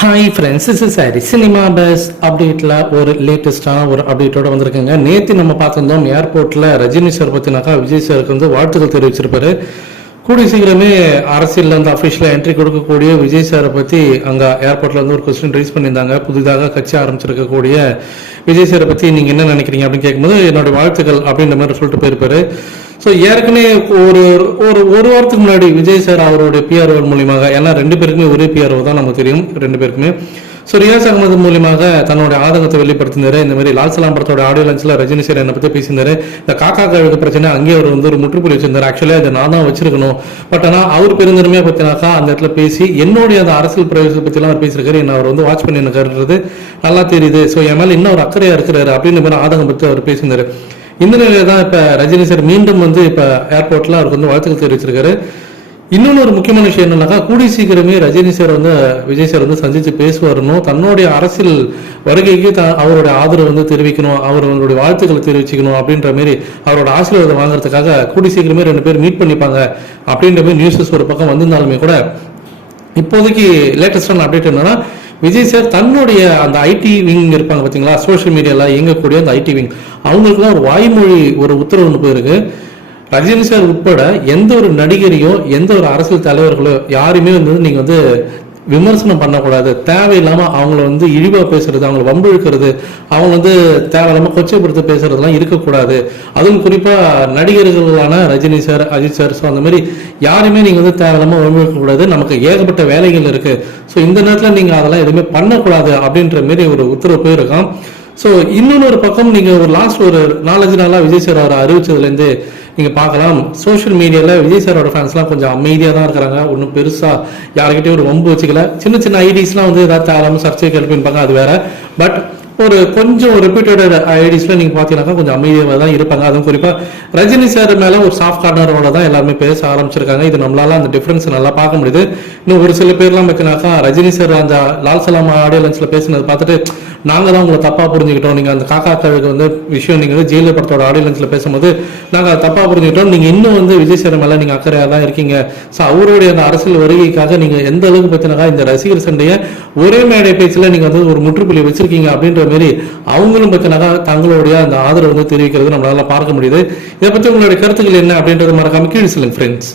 Hi friends is sorry cinema buzz அப்டேட்டில் ஒரு லேட்டஸ்ட்டான ஒரு அப்டேட்டோட வந்திருக்குங்க. நேற்று நம்ம பார்த்துருந்தோம் ஏர்போர்ட்டில் ரஜினி சார் பற்றினாக்கா விஜய் சாருக்கு வந்து வாழ்த்துக்கள் தெரிவிச்சிருப்பாரு. கூடிய சீக்கிரமே அரசியலில் வந்து அஃபிஷியலாக என்ட்ரி கொடுக்கக்கூடிய விஜய் சாரை பற்றி அங்கே ஏர்போர்ட்டில் வந்து ஒரு கொஸ்டின் ரைஸ் பண்ணியிருந்தாங்க. புதிதாக கட்சி ஆரம்பிச்சிருக்கக்கூடிய விஜய் சாரை பற்றி நீங்கள் என்ன நினைக்கிறீங்க அப்படின்னு கேட்கும்போது என்னோட வாழ்த்துக்கள் அப்படின்ற மாதிரி சொல்லிட்டு போயிருப்பாரு. ஸோ ஏற்கனவே ஒரு ஒரு ஒரு வாரத்துக்கு முன்னாடி விஜய் சார் அவருடைய பிஆர்ஓ மூலியமாக ஏன்னா ரெண்டு பேருக்குமே ஒரே பிஆர்ஓ தான் நமக்கு தெரியும் ரெண்டு பேருக்குமே. ஸோ ரியாஸ் அகமது மூலியமாக தன்னோட ஆதங்கத்தை வெளிப்படுத்தினாரு. இந்த மாதிரி லால் சலாம் படத்தோட ஆடியோ லஞ்சில் ரஜினி சார் என்னை பற்றி பேசியிருந்தாரு இந்த காக்கா கழுகு பிரச்சனை அங்கேயே அவர் வந்து ஒரு முற்றுப்புள்ளி வச்சிருந்தார். ஆக்சுவலாக அதை நான் தான் வச்சிருக்கணும். பட் ஆனால் அவர் பெருந்தன்மையாக பற்றினாக்கா அந்த இடத்துல பேசி என்னுடைய அந்த அரசியல் பிரவேசத்தை பற்றிலாம் அவர் பேசியிருக்காரு. என்ன அவர் வந்து வாட்ச் பண்ணி எனக்கு நல்லா தெரியுது. ஸோ என் மேலே இன்னும் ஒரு அக்கறையாக இருக்கிறாரு அப்படின்னு மாதிரி ஆதங்கம் பற்றி அவர் பேசியிருந்தாரு இந்த நிலையில தான் இப்போ ரஜினி சார் மீண்டும் வந்து இப்போ ஏர்போர்ட்டில் அவருக்கு வந்து வாழ்த்துக்கள் தெரிவிச்சிருக்காரு. இன்னொன்று ஒரு முக்கியமான விஷயம் என்னன்னாக்கா கூடி சீக்கிரமே ரஜினி சார் வந்து விஜய் சார் வந்து சந்தித்து பேசுவாரணும் தன்னுடைய அரசியல் வருகைக்கு த அவருடைய ஆதரவு வந்து தெரிவிக்கணும் அவர் அவருடைய வாழ்த்துக்களை தெரிவிச்சுக்கணும் அப்படின்ற மாதிரி அவரோட ஆசீர்வாதம் வாங்குறதுக்காக கூடி சீக்கிரமே ரெண்டு பேர் மீட் பண்ணிப்பாங்க அப்படின்ற மாதிரி நியூஸஸ் ஒரு பக்கம் வந்திருந்தாலுமே கூட இப்போதைக்கு லேட்டஸ்டான அப்டேட் என்னன்னா விஜய் சார் தன்னுடைய அந்த ஐடி விங் இருப்பாங்க பார்த்தீங்களா சோஷியல் மீடியாவில் இயங்கக்கூடிய அந்த ஐடி விங் அவங்களுக்குலாம் ஒரு வாய்மொழி ஒரு உத்தரவு ஒன்று போயிருக்கு. ரஜினி சார் உட்பட எந்த ஒரு நடிகரையோ எந்த ஒரு அரசியல் தலைவர்களோ யாருமே வந்து நீங்கள் வந்து விமர்சனம் பண்ணக்கூடாது. தேவையில்லாமல் அவங்கள வந்து இழிவாக பேசுறது அவங்கள வம்பிழுக்கிறது அவங்க வந்து தேவையில்லாமல் கொச்சைப்படுத்தி பேசுறதுலாம் இருக்கக்கூடாது. அதுவும் குறிப்பாக நடிகர்களான Rajini sir Ajith sir so அந்த மாதிரி யாருமே நீங்கள் வந்து தேவையில்லாமல் வம்பு இழுக்கக்கூடாது நமக்கு ஏகப்பட்ட வேலைகள் இருக்குது ஸோ இந்த நேரத்தில் நீங்கள் அதெல்லாம் எதுவுமே பண்ணக்கூடாது அப்படின்ற மாரி ஒரு உத்தரவு போயிருக்கான். ஸோ இன்னொன்று ஒரு பக்கம் நீங்கள் ஒரு லாஸ்ட் ஒரு நாலஞ்சு நாளாக விஜய் சார் அவரை அறிவிச்சதுலேருந்து நீங்கள் பார்க்கலாம். சோஷியல் மீடியாவில் விஜய் சாரோட ஃபேன்ஸ்லாம் கொஞ்சம் அமைதியாக தான் இருக்கிறாங்க. ஒன்றும் பெருசாக யாருக்கிட்டையும் ஒரு வம்பு வச்சுக்கல. சின்ன சின்ன ஐடிஸ்லாம் வந்து ஏதாவது தேவையில்லாமல் சர்ச்சை கிளப்பின்பாங்க அது வேற. பட் ஒரு கொஞ்சம் ரிப்பீட்டட் ஐடிஸ்ல நீங்க பாத்தீங்கன்னாக்கா கொஞ்சம் அமைதியாக தான் இருப்பாங்க. அதுவும் குறிப்பா ரஜினி சார் மேல ஒரு சாஃப்ட் கார்னரோட தான் எல்லாருமே பேச ஆரம்பிச்சிருக்காங்க. இது நம்மளால அந்த டிஃபரன்ஸ் நல்லா பார்க்க முடியுது. இன்னும் ஒரு சில பேர்லாம் பார்த்தீங்கன்னாக்கா ரஜினி சார் அந்த லால் சலாம் ஆடியோ லஞ்சில் பேசினது பார்த்துட்டு நாங்க தான் உங்களை தப்பா புரிஞ்சுக்கிட்டோம். நீங்க அந்த காக்கா கழுகு வந்து விஷயம் நீங்க வந்து ஜெயிலர் படத்தோட ஆடியோ லஞ்சில் பேசும்போது நாங்க அதை தப்பா புரிஞ்சுக்கிட்டோம். நீங்க இன்னும் வந்து விஜய் சார் மேல நீங்க அக்கறையா தான் இருக்கீங்க. ஸோ அவருடைய அந்த அரசியல் வருகைக்காக நீங்க எந்த அளவுக்கு பார்த்தீங்கன்னா இந்த ரசிகர் சண்டையை ஒரே மேடை பேச்சுல நீங்க வந்து ஒரு முற்றுப்புள்ளி வச்சிருக்கீங்க. அப்படின்ற மாதிரி அவங்களும் பார்த்தீங்கன்னா தங்களுடைய அந்த ஆதரவு வந்து தெரிவிக்கிறது நம்மளால பார்க்க முடியுது. இதை பத்தி உங்களுடைய கருத்துக்கள் என்ன அப்படின்றது மறக்காம கீழே சொல்லுங்க ஃப்ரெண்ட்ஸ்